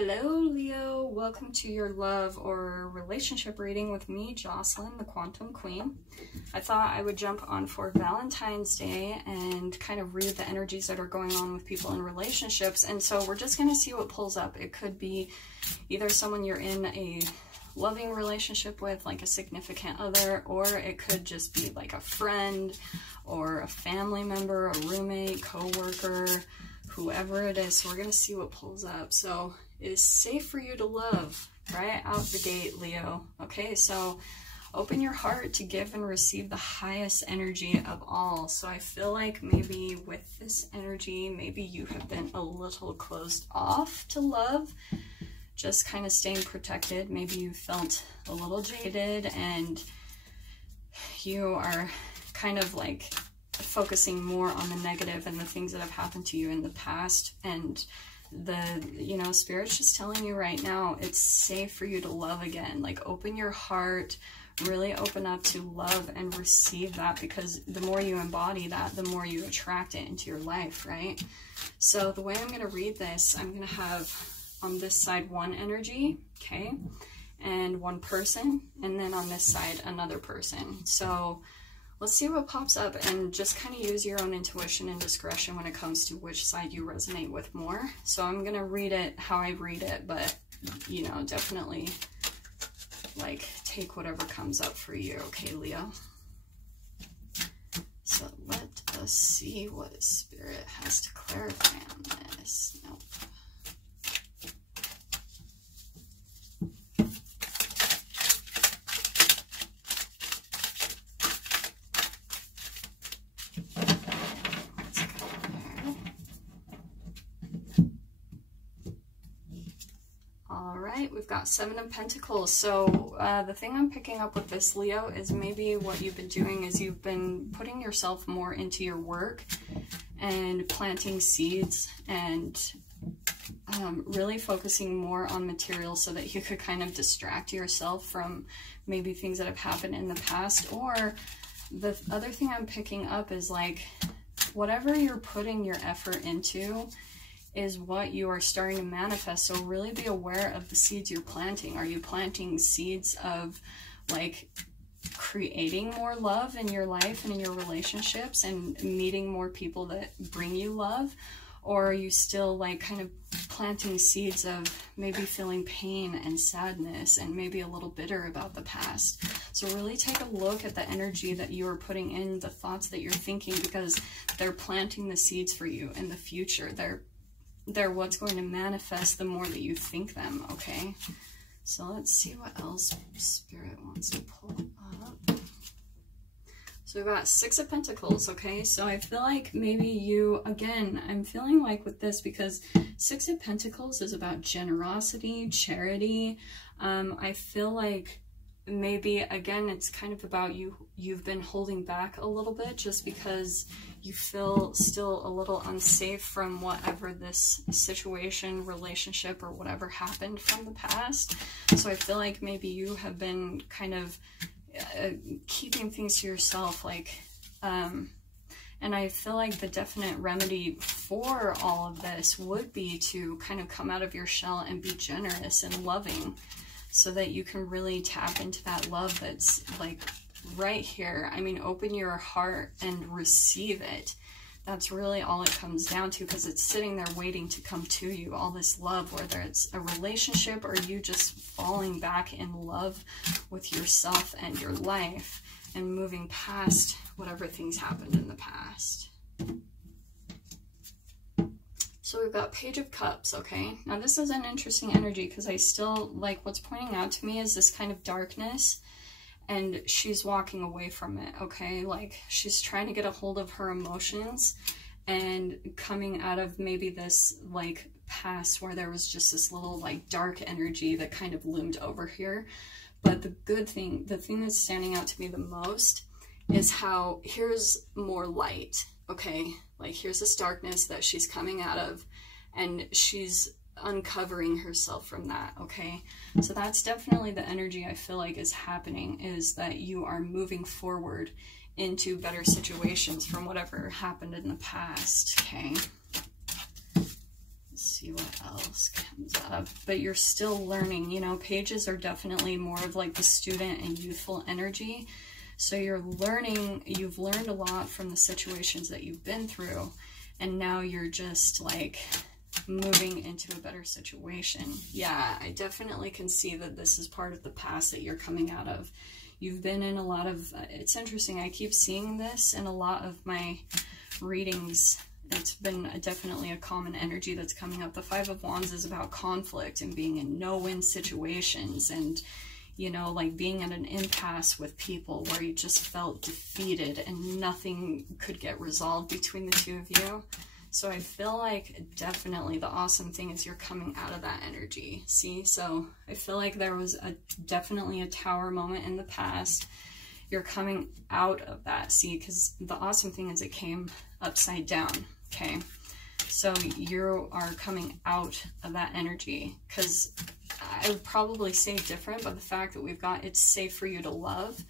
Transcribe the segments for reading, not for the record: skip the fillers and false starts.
Hello, Leo. Welcome to your love or relationship reading with me, Jocelyn, the Quantum Queen. I thought I would jump on for Valentine's Day and kind of read the energies that are going on with people in relationships. And so we're just going to see what pulls up. It could be either someone you're in a loving relationship with, like a significant other, or it could just be like a friend or a family member, a roommate, co-worker, whoever it is. So we're going to see what pulls up. So it is safe for you to love right out the gate, Leo. Okay, so open your heart to give and receive the highest energy of all. So I feel like maybe with this energy, maybe you have been a little closed off to love, just kind of staying protected. Maybe you felt a little jaded and you are kind of like focusing more on the negative and the things that have happened to you in the past. And Spirit's just telling you right now, it's safe for you to love again. Like, open your heart, really open up to love and receive that, because the more you embody that, the more you attract it into your life, right? So the way I'm going to read this, I'm going to have on this side one energy, okay, and one person, and then on this side another person. So let's see what pops up, and just kind of use your own intuition and discretion when it comes to which side you resonate with more. So I'm going to read it how I read it, but, you know, definitely, like, take whatever comes up for you, okay, Leo? So let us see what Spirit has to clarify on this. Nope. We've got Seven of Pentacles. So the thing I'm picking up with this, Leo, is maybe what you've been doing is you've been putting yourself more into your work and planting seeds and really focusing more on material so that you could kind of distract yourself from maybe things that have happened in the past. Or the other thing I'm picking up is, like, whatever you're putting your effort into is what you are starting to manifest. So really be aware of the seeds you're planting. Are you planting seeds of, like, creating more love in your life and in your relationships and meeting more people that bring you love? Or are you still, like, kind of planting seeds of maybe feeling pain and sadness and maybe a little bitter about the past? So really take a look at the energy that you are putting in, the thoughts that you're thinking, because they're planting the seeds for you in the future. They're what's going to manifest the more that you think them, okay? So let's see what else Spirit wants to pull up. So we've got Six of Pentacles, okay? So I feel like maybe you, again, I'm feeling like with this, because Six of Pentacles is about generosity, charity. I feel like maybe, again, it's kind of about you've been holding back a little bit just because you feel still a little unsafe from whatever this situation, relationship, or whatever happened from the past. So I feel like maybe you have been kind of keeping things to yourself, like, and I feel like the definite remedy for all of this would be to kind of come out of your shell and be generous and loving, so that you can really tap into that love that's, like, right here. I mean, open your heart and receive it. That's really all it comes down to, because it's sitting there waiting to come to you. All this love, whether it's a relationship or you just falling back in love with yourself and your life and moving past whatever things happened in the past. So we've got Page of Cups, okay? Now this is an interesting energy, because I still, like, what's pointing out to me is this kind of darkness, and she's walking away from it, okay? Like, she's trying to get a hold of her emotions and coming out of maybe this, like, past where there was just this little, like, dark energy that kind of loomed over here. But the good thing, the thing that's standing out to me the most is how here's more light, okay? Like, here's this darkness that she's coming out of, and she's uncovering herself from that, okay? So that's definitely the energy I feel like is happening, is that you are moving forward into better situations from whatever happened in the past, okay? Let's see what else comes up. But you're still learning, you know, pages are definitely more of like the student and youthful energy. So you're learning, you've learned a lot from the situations that you've been through, and now you're just like moving into a better situation. Yeah, I definitely can see that this is part of the past that you're coming out of. You've been in a lot of, it's interesting, I keep seeing this in a lot of my readings. It's been definitely a common energy that's coming up. The Five of Wands is about conflict and being in no-win situations, and, you know, like being at an impasse with people where you just felt defeated and nothing could get resolved between the two of you. So I feel like definitely the awesome thing is you're coming out of that energy. See, so I feel like there was definitely a tower moment in the past. You're coming out of that, see, because the awesome thing is it came upside down, okay? So you are coming out of that energy, because I would probably say different, but the fact that we've got it's safe for you to love,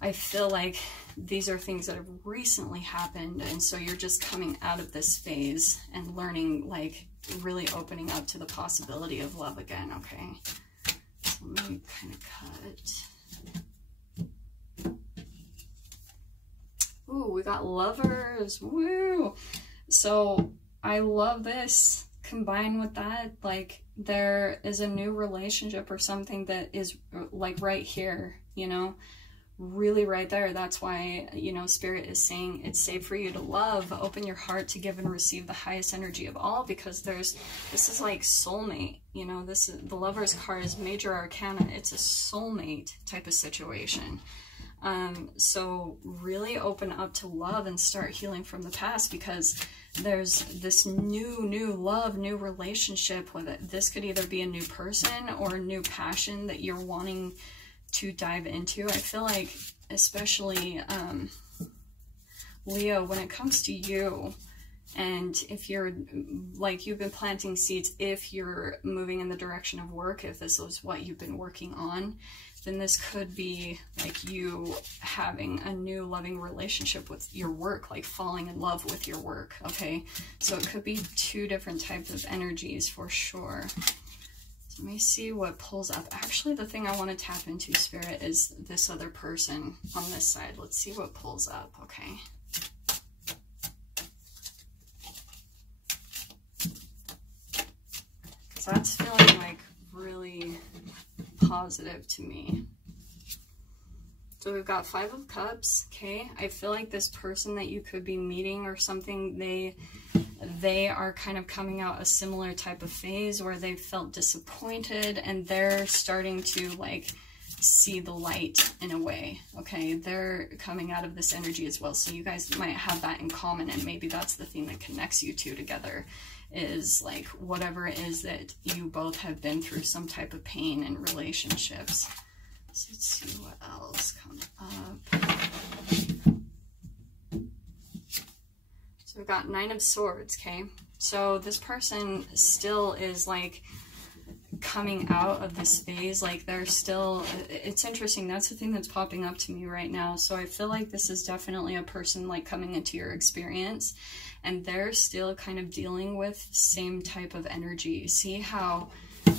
I feel like these are things that have recently happened, and so you're just coming out of this phase and learning, like really opening up to the possibility of love again, okay? So let me kind of cut. Ooh, we got lovers, woo! So I love this. Combined with that, like there is a new relationship or something that is like right here, you know, really right there. That's why, you know, Spirit is saying it's safe for you to love. Open your heart to give and receive the highest energy of all, because this is like soulmate, you know, this is the Lover's card is major arcana. It's a soulmate type of situation. So really open up to love and start healing from the past, because there's this new love, new relationship with it. This could either be a new person or a new passion that you're wanting to dive into. I feel like, especially Leo, when it comes to you, and if you're like, you've been planting seeds, if you're moving in the direction of work, if this is what you've been working on, then this could be like you having a new loving relationship with your work, like falling in love with your work, okay? So it could be two different types of energies for sure. So let me see what pulls up. Actually, the thing I want to tap into, Spirit, is this other person on this side. Let's see what pulls up, okay? Because that's feeling like really positive to me. So we've got Five of Cups, okay? I feel like this person that you could be meeting or something, they are kind of coming out a similar type of phase where they felt disappointed, and they're starting to like see the light in a way, okay? They're coming out of this energy as well. So you guys might have that in common, and maybe that's the thing that connects you two together, is like whatever it is that you both have been through, some type of pain in relationships. So let's see what else comes up. So we've got Nine of Swords, okay? So this person still is like coming out of this phase, like they're still, it's interesting, that's the thing that's popping up to me right now. So I feel like this is definitely a person like coming into your experience, and they're still kind of dealing with same type of energy. See how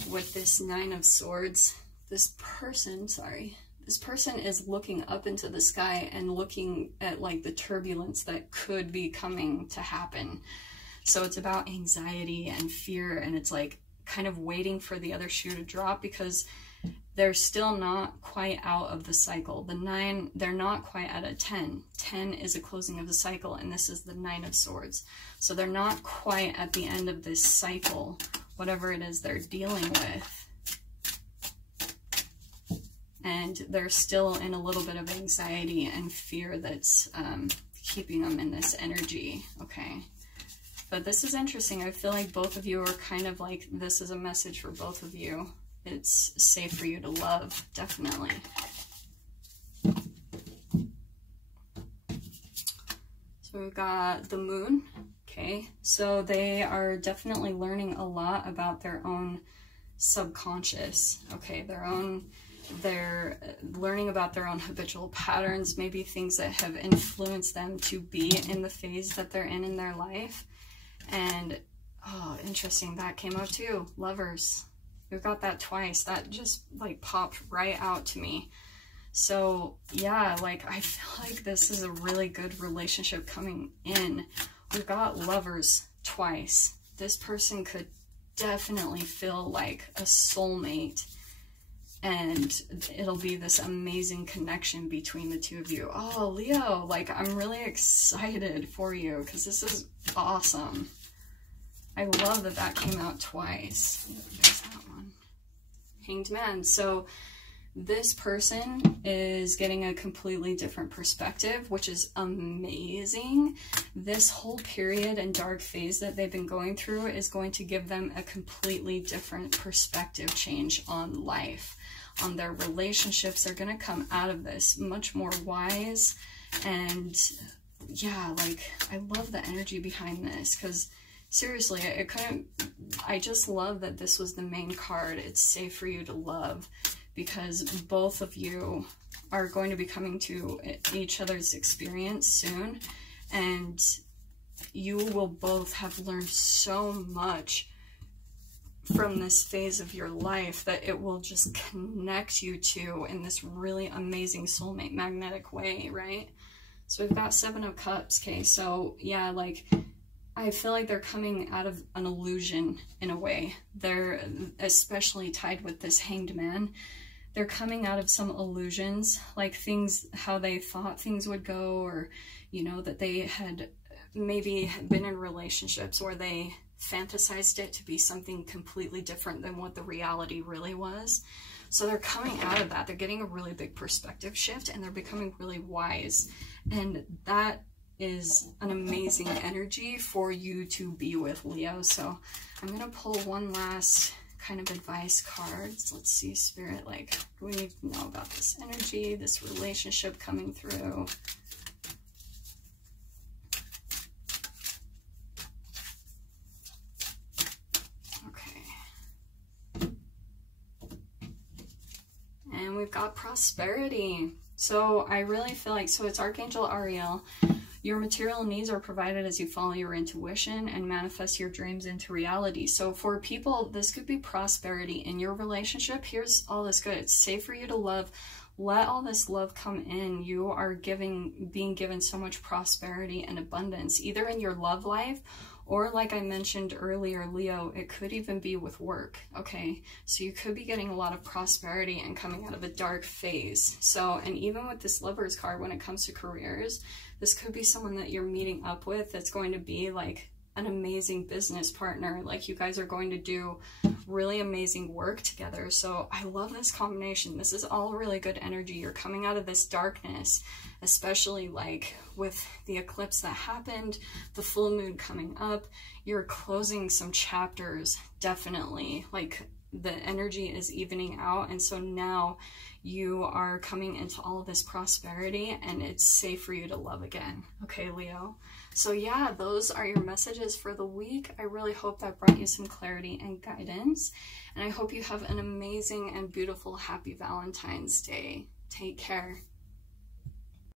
with this Nine of Swords, this person is looking up into the sky and looking at like the turbulence that could be coming to happen. So it's about anxiety and fear, and it's like kind of waiting for the other shoe to drop, because they're still not quite out of the cycle. The 9, they're not quite at a 10. 10 is a closing of the cycle, and this is the Nine of Swords. So they're not quite at the end of this cycle, whatever it is they're dealing with. And they're still in a little bit of anxiety and fear that's keeping them in this energy, okay? But this is interesting. I feel like both of you are kind of like, this is a message for both of you. It's safe for you to love, definitely. So we've got the Moon, okay? So they are definitely learning a lot about their own subconscious, okay? They're learning about their own habitual patterns, maybe things that have influenced them to be in the phase that they're in their life. And Oh, interesting. That came up too. Lovers. We've got that twice. That just like popped right out to me. So yeah, like I feel like this is a really good relationship coming in. We've got lovers twice. This person could definitely feel like a soulmate, and it'll be this amazing connection between the two of you. Oh, Leo, like I'm really excited for you because this is awesome. I love that that came out twice. There's that one. Hanged Man. So this person is getting a completely different perspective, which is amazing. This whole period and dark phase that they've been going through is going to give them a completely different perspective change on life, on their relationships. They're going to come out of this much more wise. And yeah, like I love the energy behind this because seriously, I just love that this was the main card. It's safe for you to love, because both of you are going to be coming to each other's experience soon, and you will both have learned so much from this phase of your life that it will just connect you to in this really amazing soulmate magnetic way, right? So we've got 7 of Cups. Okay, so yeah, like I feel like they're coming out of an illusion in a way. They're especially tied with this Hanged Man. They're coming out of some illusions, like things, how they thought things would go, or, you know, that they had maybe been in relationships where they fantasized it to be something completely different than what the reality really was. So they're coming out of that. They're getting a really big perspective shift, and they're becoming really wise. And that is an amazing energy for you to be with, Leo. So I'm going to pull one last kind of advice cards. Let's see, Spirit, like, what do we need to know about this energy, this relationship coming through? Okay. And we've got prosperity. So I really feel like, so it's Archangel Ariel. Your material needs are provided as you follow your intuition and manifest your dreams into reality. So for people, this could be prosperity in your relationship. Here's all this good. It's safe for you to love. Let all this love come in. You are being given so much prosperity and abundance, either in your love life, or like I mentioned earlier, Leo, it could even be with work, okay? So you could be getting a lot of prosperity and coming out of a dark phase. So, and even with this Lovers card, when it comes to careers, this could be someone that you're meeting up with that's going to be like an amazing business partner. Like you guys are going to do really amazing work together. So I love this combination. This is all really good energy. You're coming out of this darkness, especially like with the eclipse that happened, the full moon coming up. You're closing some chapters, definitely. Like the energy is evening out, and so now you are coming into all of this prosperity, and it's safe for you to love again. Okay, Leo? So yeah, those are your messages for the week. I really hope that brought you some clarity and guidance, and I hope you have an amazing and beautiful, happy Valentine's Day. Take care.